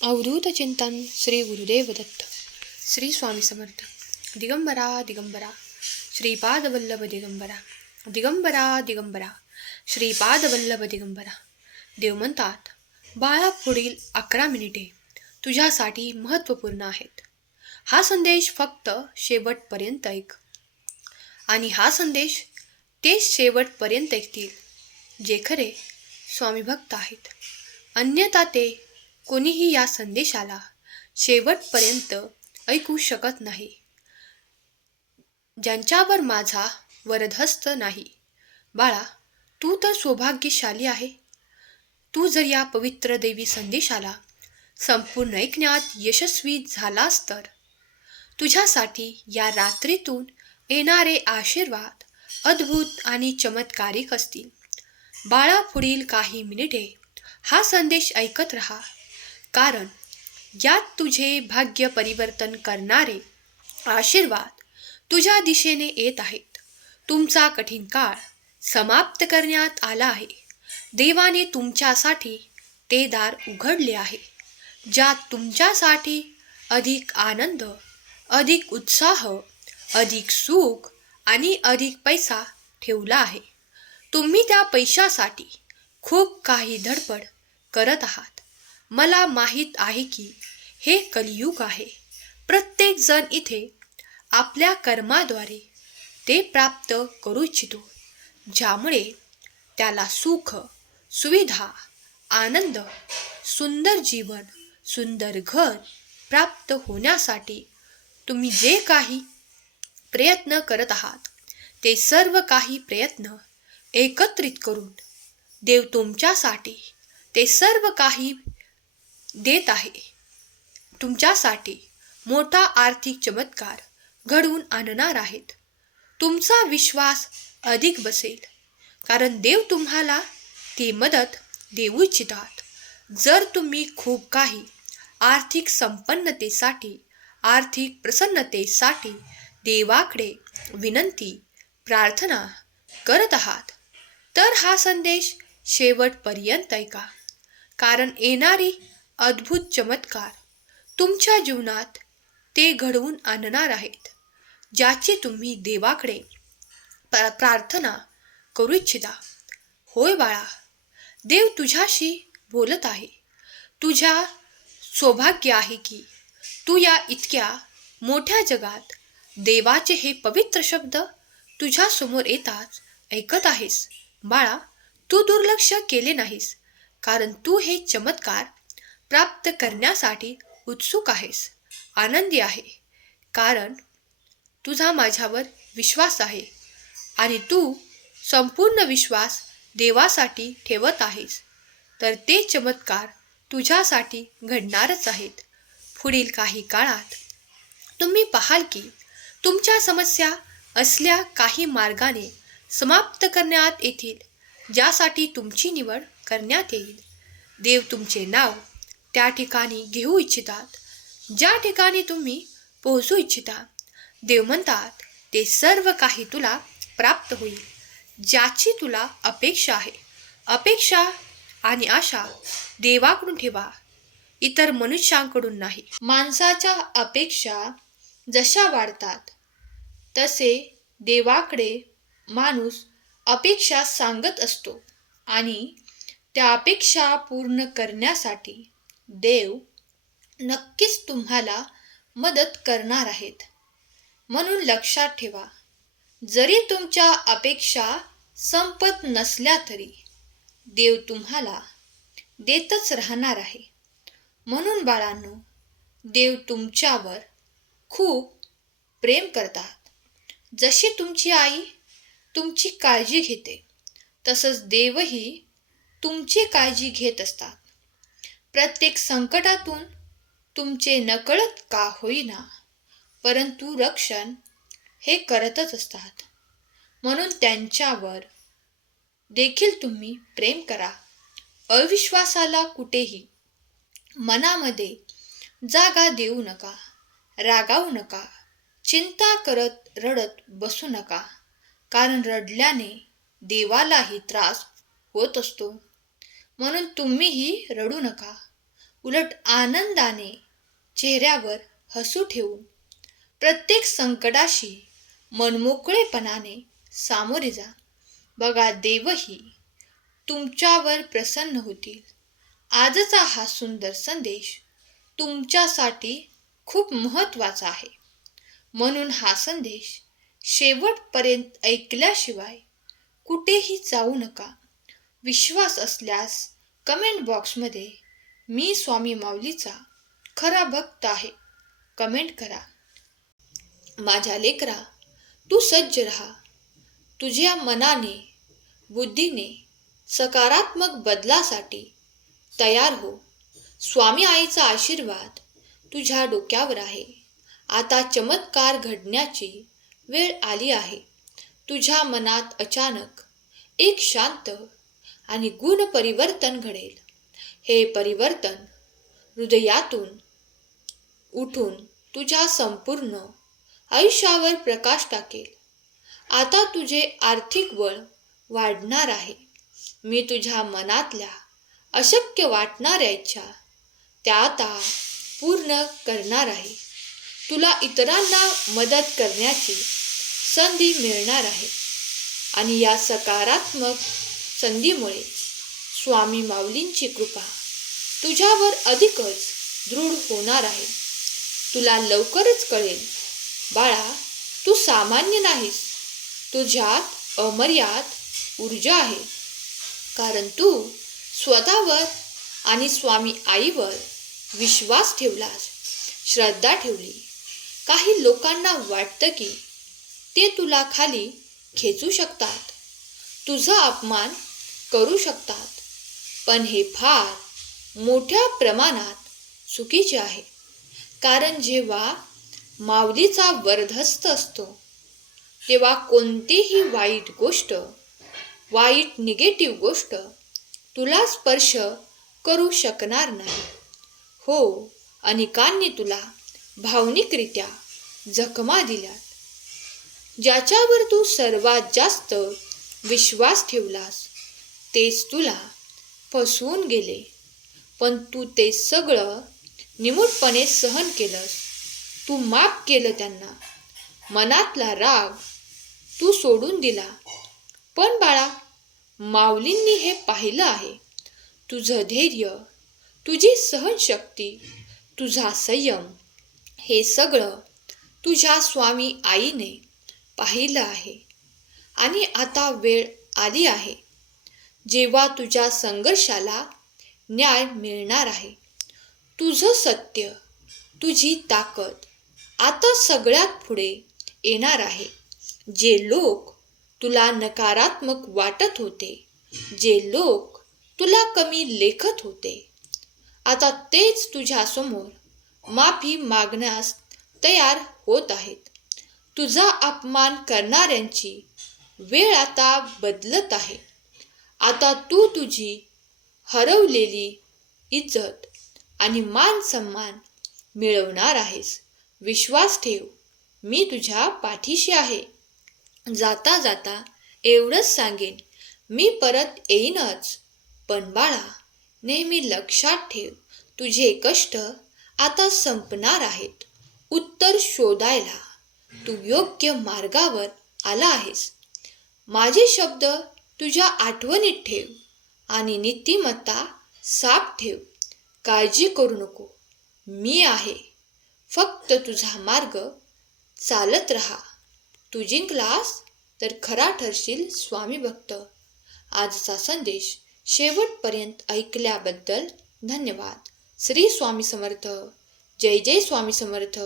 अवधूत चिंतन श्री गुरुदेव दत्त. श्री स्वामी समर्थ. दिगंबरा दिगंबरा श्रीपाद वल्लभ दिगंबरा. दिगंबरा दिगंबरा श्रीपाद वल्लभ दिगंबरा. देव म्हणतात, बाळा, पुढील 11 मिनिटे तुझ्यासाठी महत्त्वपूर्ण आहेत. हा संदेश फक्त शेवटपर्यंत ऐक. आणि हा संदेश तेच शेवटपर्यंत ऐकतील जे खरे स्वामी भक्त आहेत. अन्यथा ते कोणीही या संदेशाला शेवटपर्यंत ऐकू शकत नाही. ज्यांच्यावर माझा वरदहस्त नाही. बाळा, तू तर सौभाग्यशाली आहे. तू जर या पवित्र दैवी संदेशाला संपूर्ण ऐकण्यात यशस्वी झालास तर तुझ्यासाठी या रात्रीतून येणारे आशीर्वाद अद्भुत आणि चमत्कारिक असतील. बाळा, पुढील काही मिनिटे हा संदेश ऐकत रहा, कारण यात तुझे भाग्य परिवर्तन करणारे आशीर्वाद तुझ्या दिशेने येत आहेत. तुमचा कठीण काळ समाप्त करण्यात आला आहे. देवाने तुमच्यासाठी ते दार उघडले आहे, ज्यात तुमच्यासाठी अधिक आनंद, अधिक उत्साह, अधिक सुख आणि अधिक पैसा ठेवला आहे. तुम्ही त्या पैशासाठी खूप काही धडपड करत आहात. मला माहीत आहे की हे कलियुग आहे. प्रत्येक जण इथे आपल्या कर्माद्वारे ते प्राप्त करू इच्छितो, ज्यामुळे त्याला सुख, सुविधा, आनंद, सुंदर जीवन, सुंदर घर प्राप्त होण्यासाठी तुम्ही जे काही प्रयत्न करत आहात ते सर्व काही प्रयत्न एकत्रित करून देव तुमच्यासाठी ते सर्व काही देत आहे. तुमच्यासाठी मोठा आर्थिक चमत्कार घडवून आणणार आहेत. तुमचा विश्वास अधिक बसेल, कारण देव तुम्हाला ती मदत देऊ इच्छितात. जर तुम्ही खूप काही आर्थिक संपन्नतेसाठी, आर्थिक प्रसन्नतेसाठी देवाकडे विनंती, प्रार्थना करत आहात, तर हा संदेश शेवटपर्यंत ऐका, कारण येणारी अद्भुत चमत्कार तुमच्या जीवनात ते घडवून आणणार आहेत, ज्याची तुम्ही देवाकडे प्रार्थना करू इच्छिता. होय बाळा, देव तुझ्याशी बोलत आहे. तुझ्या सौभाग्य आहे की तू या इतक्या मोठ्या जगात देवाचे हे पवित्र शब्द तुझ्या समोर येताच ऐकत आहेस. बाळा, तू दुर्लक्ष केले नाहीस, कारण तू हे चमत्कार प्राप्त करण्यासाठी उत्सुक आहेस, आनंदी आहे, कारण तुझा माझ्यावर विश्वास आहे आणि तू संपूर्ण विश्वास देवासाठी ठेवत आहेस. तर ते चमत्कार तुझ्यासाठी घडणारच आहेत. पुढील काही काळात तुम्ही पाहाल की तुमच्या समस्या असल्या काही मार्गाने समाप्त करण्यात येतील, ज्यासाठी तुमची निवड करण्यात येईल. देव तुमचे नाव त्या ठिकाणी घेऊ इच्छितात, ज्या ठिकाणी तुम्ही पोहोचू इच्छिता. देव म्हणतात, ते सर्व काही तुला प्राप्त होईल, ज्याची तुला अपेक्षा आहे. अपेक्षा आणि आशा देवाकडून ठेवा, इतर मनुष्यांकडून नाही. माणसाच्या अपेक्षा जशा वाढतात तसे देवाकडे माणूस अपेक्षा सांगत असतो आणि त्या अपेक्षा पूर्ण करण्यासाठी देव नक्कीच तुम्हाला मदत करणार आहेत. म्हणून लक्षात ठेवा, जरी तुमच्या अपेक्षा संपत नसल्या तरी देव तुम्हाला देतच राहणार आहे. म्हणून बाळांनो, देव तुमच्यावर खूप प्रेम करतात. जशी तुमची आई तुमची काळजी घेते, तसंच देवही तुमची काळजी घेत असतात. प्रत्येक संकटातून तुमचे नकळत का होईना, परंतु रक्षण हे करतच असतात. म्हणून त्यांच्यावर देखील तुम्ही प्रेम करा. अविश्वासाला कुठेही मनामध्ये जागा देऊ नका. रागावू नका. चिंता करत रडत बसू नका, कारण रडल्याने देवालाही त्रास होत असतो. म्हणून तुम्हीही रडू नका. उलट आनंदाने चेहऱ्यावर हसू ठेवून प्रत्येक संकटाशी मनमोकळेपणाने सामोरे जा. बघा, देवही तुमच्यावर प्रसन्न होतील. आजचा हा सुंदर संदेश तुमच्यासाठी खूप महत्त्वाचा आहे. म्हणून हा संदेश शेवटपर्यंत ऐकल्याशिवाय कुठेही जाऊ नका. विश्वास असल्यास कमेंट बॉक्समध्ये मी स्वामी माऊलीचा खरा भक्त आहे कमेंट करा. माझ्या लेकरा, तू सज्ज राहा. तुझ्या मनाने, बुद्धीने सकारात्मक बदलासाठी तयार हो. स्वामी आईचा आशीर्वाद तुझ्या डोक्यावर आहे. आता चमत्कार घडण्याची वेळ आली आहे. तुझ्या मनात अचानक एक शांत आणि गुण परिवर्तन घडेल. हे परिवर्तन हृदयातून उठून तुझ्या संपूर्ण आयुष्यावर प्रकाश टाकेल. आता तुझे आर्थिक बळ वाढणार आहे. मी तुझ्या मनातल्या अशक्य वाटणाऱ्या इच्छा त्या आता पूर्ण करणार आहे. तुला इतरांना मदत करण्याची संधी मिळणार आहे आणि या सकारात्मक संधीमुळे स्वामी माऊलींची कृपा तुझ्यावर अधिकच दृढ होणार आहे. तुला लवकरच कळेल, बाळा, तू सामान्य नाहीस. तुझ्यात अमर्याद ऊर्जा आहे. कारण तू स्वतःवर आणि स्वामी आईवर विश्वास ठेवलास, श्रद्धा ठेवली. काही लोकांना वाटतं की ते तुला खाली खेचू शकतात, तुझा अपमान करू शकतात. पण हे फार मोठ्या प्रमाणात चुकीचे आहे. कारण जेव्हा माऊलीचा वरदहस्त असतो तेव्हा कोणतीही वाईट निगेटिव्ह गोष्ट तुला स्पर्श करू शकणार नाही. हो, अनेकांनी तुला भावनिकरित्या जखमा दिल्या, ज्याच्यावर तू सर्वात जास्त विश्वास ठेवलास तेच तुला फसवून गेले. पण तू ते सगळं निमूटपणे सहन केलंस. तू माफ केलं त्यांना. मनातला राग तू सोडून दिला. पण बाळा, माऊलींनी हे पाहिलं आहे. तुझं धैर्य, तुझी सहनशक्ती, तुझा संयम हे सगळं तुझ्या स्वामी आईने पाहिलं आहे. आणि आता वेळ आली आहे जेव्हा तुझ्या संघर्षाला न्याय मिळणार आहे. तुझं सत्य, तुझी ताकद आता सगळ्यात पुढे येणार आहे. जे लोक तुला नकारात्मक वाटत होते, जे लोक तुला कमी लेखत होते, आता तेच तुझ्यासमोर माफी मागण्यास तयार होत आहेत. तुझा अपमान करणाऱ्यांची वेळ आता बदलत आहे. आता तू तुझी हरवलेली इज्जत आणि मान सन्मान मिळवणार आहेस. विश्वास ठेव, मी तुझ्या पाठीशी आहे. जाता जाता एवढंच सांगेन, मी परत येईनच. पण बाळा, नेहमी लक्षात ठेव, तुझे कष्ट आता संपणार आहेत. उत्तर शोधायला तू योग्य मार्गावर आला आहेस. माझे शब्द तुझ्या आठवणीत ठेव आणि नीतिमत्ता साफ ठेव. काळजी करू नको, मी आहे. फक्त तुझा मार्ग चालत राहा. तू जिंकलास तर खरा ठरशील स्वामी भक्त. आजचा संदेश शेवटपर्यंत ऐकल्याबद्दल धन्यवाद. श्री स्वामी समर्थ. जय जय स्वामी समर्थ.